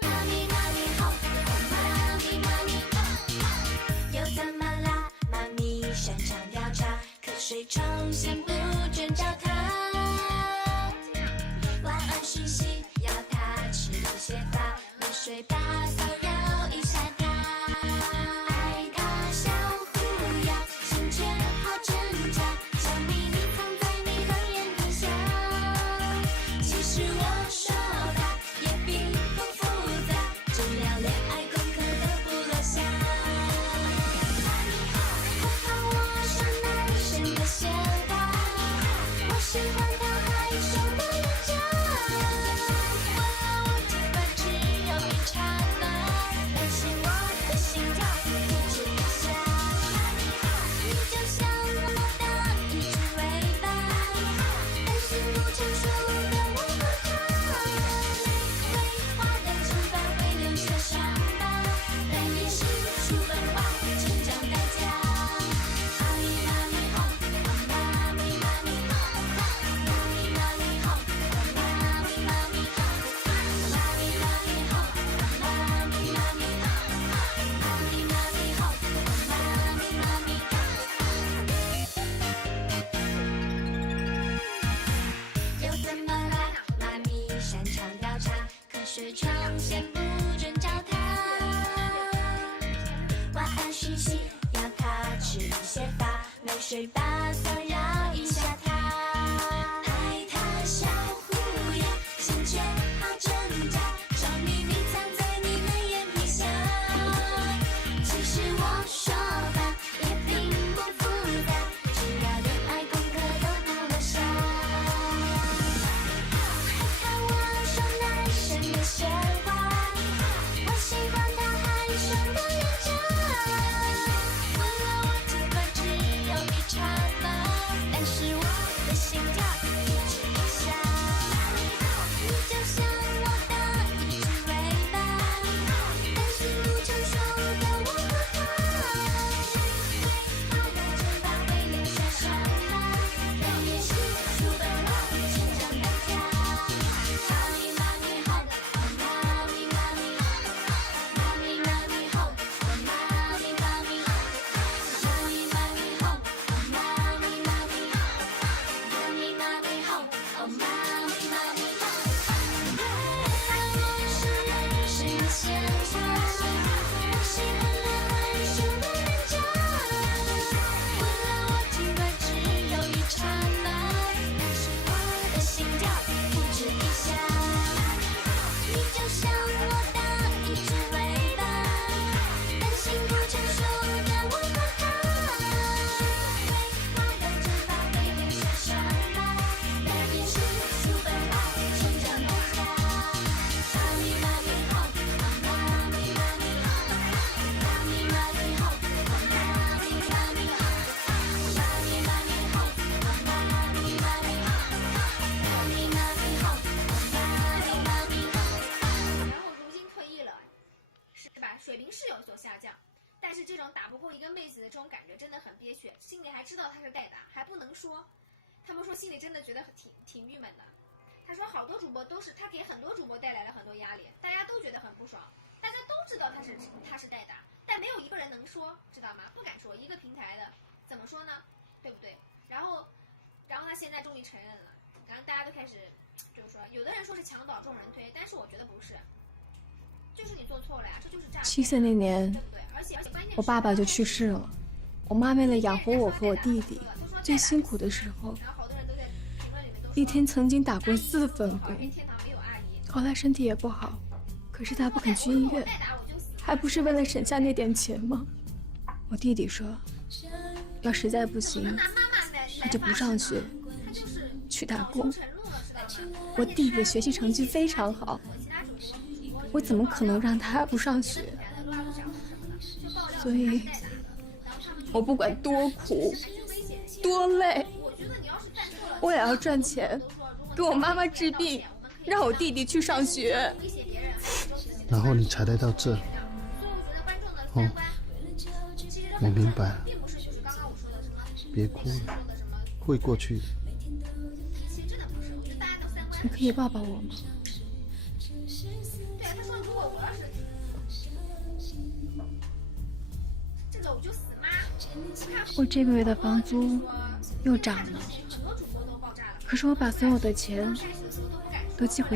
妈咪妈咪好，妈咪妈咪又怎么啦？妈咪擅长调查，瞌睡虫先不准找它。晚安讯息要它吃一些吧，没睡吧骚扰一下它。爱它小狐妖，心却好挣扎，小秘密藏在你冷眼底下。其实我说吧，也并不复杂，只要恋爱功课都不落下。还好我是男生的鲜花，我喜欢他害羞的脸颊。为了我听完只有一刹那，担心我的心跳不止一下。你就像我的一只尾巴，担心不成熟的我和他。绘画的惩罚会留下伤疤，但也是书本化成长代价。妈咪妈咪好，妈咪妈咪好，妈咪妈咪好，妈咪妈咪好，妈咪妈咪好，妈咪妈咪好，妈咪妈咪好，妈咪妈咪好。又怎么啦？妈咪擅长调查，瞌睡虫先不准找它。晚安讯息要它吃一些吧，没睡吧骚扰一下它。爱它小狐妖，心却好挣扎，小秘密藏在你冷眼皮下。其实我说吧，也并不复杂，只要恋爱功课都不落下。还好我是男生的鲜花，我喜欢他害羞的脸颊。为了我尽管只有一刹那，但是我的心跳不止一下。你就像我的一只尾巴，担心不成熟的我和他。绘画的惩罚会留下伤疤，但也是书本化成长代价。妈咪妈咪好，妈咪妈咪好，妈咪妈咪好，妈咪妈咪好，妈咪妈咪好，妈咪妈咪好，妈咪妈咪好，哦妈咪妈咪好。我是人生的鲜花，我喜欢他害羞的脸颊。为了我尽管只有一刹那，但是我的心跳不止一下。你就像我的一只尾巴，担心不成熟的我和他。绘画的惩罚会留下伤疤，但也是书本化成长代价。妈咪妈咪好，妈咪妈咪好，妈咪妈咪好，妈咪妈咪好，妈咪妈咪好，妈咪妈咪好，妈咪妈咪好，妈咪妈咪好。然后如今退役了，是吧？水平是有所下降，但是这种打不过一个妹子的这种感觉真的很憋屈，心里还知道她是代打，还不能说。他们说心里真的觉得挺郁闷的。他说好多主播都是他给很多主播带来了很多压力，大家都觉得很不爽，大家都知道他是代打，但没有一个人能说，知道吗？不敢说，一个平台的怎么说呢？对不对？然后他现在终于承认了，然后大家都开始就是说，有的人说是墙倒众人推，但是我觉得不是。就是你做错了呀，这就是诈骗。7岁那年，对不对？而且关键是我爸爸就去世了。我妈为了养活我和我弟弟，最辛苦的时候，然后好多人都在评论里面都说一天曾经打过4份工。天堂没有阿姨，后来身体也不好，可是他不肯去医院，再打我就死。还不是为了省下那点钱吗？我弟弟说，要实在不行，拿妈妈来他就不上学，他就是去打工。承诺了，知道吗？我弟弟的学习成绩非常好，其他主播我怎么可能让他不上学？所以，我不管多苦、多累，我也要赚钱，给我妈妈治病，让我弟弟去上学。然后你才来到这。哦，我明白了，别哭了，会过去的。你可以抱抱我吗？对，他说如果走就死妈。我这个月的房租又涨了，可是我把所有的钱都寄回